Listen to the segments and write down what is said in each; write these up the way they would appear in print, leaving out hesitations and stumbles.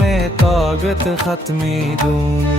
में ताकत खत्मी दूं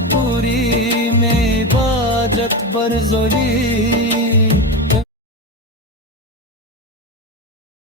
फतेहपुरी में बाजत बरजोली